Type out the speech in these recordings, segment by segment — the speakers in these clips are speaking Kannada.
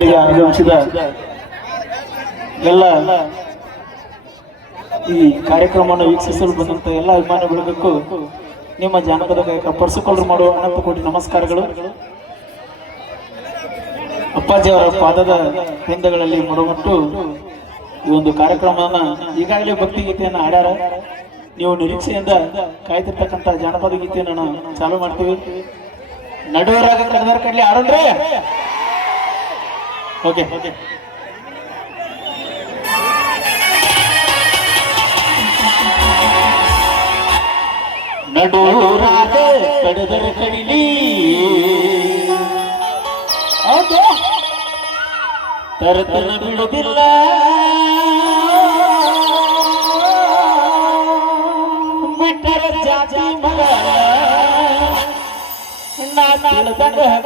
ಆಗಮಿಸಿದ ಎಲ್ಲ ಈ ಕಾರ್ಯಕ್ರಮವನ್ನು ವೀಕ್ಷಿಸಲು ಬಂದಂತ ಎಲ್ಲ ಅಭಿಮಾನಿಗಳಿಗೂ ನಿಮ್ಮ ಜಾನಪದ ಗಾಯಕ ಪರ್ಸುಕೊಳ್ಳರು ಮಾಡುವ ಅನಂತ ಕೋಟಿ ನಮಸ್ಕಾರಗಳು. ಅಪ್ಪಾಜಿಯವರ ಪಾದದ ಹಿಂದಗಳಲ್ಲಿ ಮುರುಮಟ್ಟು ಈ ಒಂದು ಕಾರ್ಯಕ್ರಮವನ್ನು ಈಗಾಗಲೇ ಭಕ್ತಿ ಗೀತೆಯನ್ನು ಆಡ್ಯಾರ ನೀವು ನಿರೀಕ್ಷೆಯಿಂದ ಕಾಯ್ತಿರ್ತಕ್ಕಂಥ ಜಾನಪದ ಗೀತೆಯನ್ನು ನಾವು ಚಾಲು ಮಾಡ್ತೀವಿ. ನಡುವರಾಗ ಕಡದಾರ ಕಡ್ಲಿ ಆಡೋಣ್ರಿ ಓಕೆ ಓಕೆ ನಡೂರಾಗ ಕಡದರ ಕಡಿಲಿ ಹೌದು ತರತನ ಬಿಡುವುದಿಲ್ಲ ಬಿಟ್ಟರ ಜಾತಿ ಮಗ ನಾ ತಿಳಿದಾಗ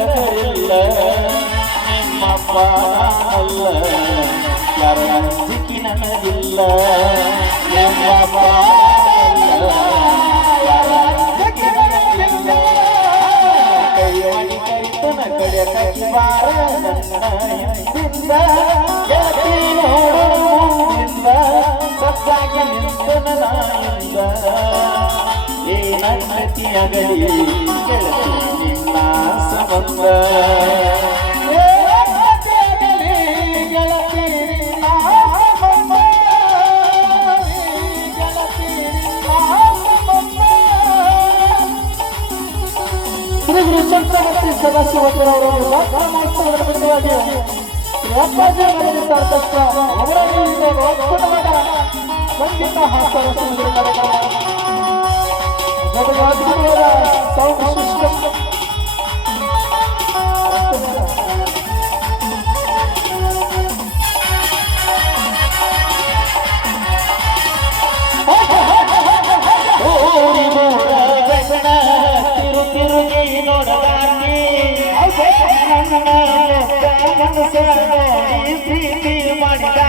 ಹಗರಿಲ್ಲ ನಿಮ್ಮಪ್ಪ ಅಲ್ಲ ಯಾರ ಸಿಕ್ಕಿ ನನಗಿಲ್ಲ. ನಿಮ್ಮಪ್ಪ ಕಡೆ ಕೈವಾರ ನನ್ನ ಏ ನನ್ನತಿ ಸಂಬಂಧ. ಶ್ರೀ ಗುರು ಚಕ್ರವರ್ತಿ ಸದಾಶಿವಪ್ಪನವರವರು ಮಹೋತ್ಸವದ ನಿಮಿತ್ತವಾಗಿ ಅಪ್ಪಾಜಿ ಮನೆಯಿಂದ ಅಧ್ಯಕ್ಷ ಅವರಲ್ಲಿ ಒಂದು ಅದ್ಭುತವಾದ ಸಂಗೀತ ಹಾಸ್ಯ ಸಂಗೀತ ಕಾರ್ಯಕ್ರಮ ಜೊತೆಗೆ ಅದ್ಭುತವಾದ ಸೌಂಡ್ ಸಿಸ್ಟಮ್ પ્રીતિ મળી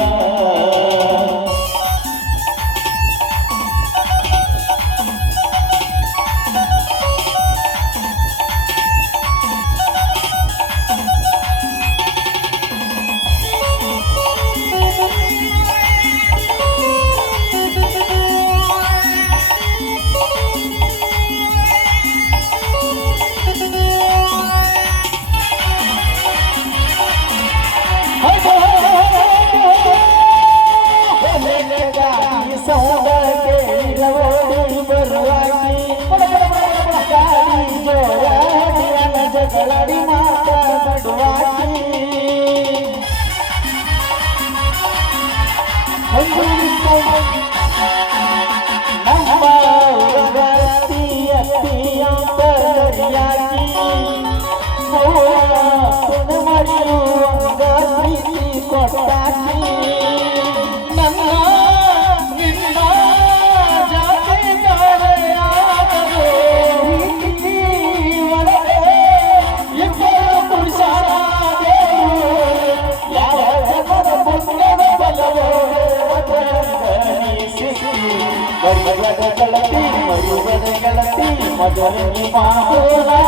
fall. ಮಧುರ ಗೆಳತಿ ಮಧುರ ಮಾತೋರಾ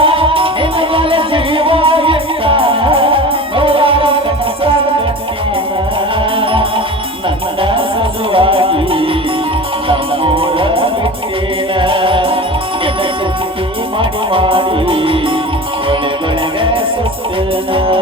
party. We're never gonna get so thin.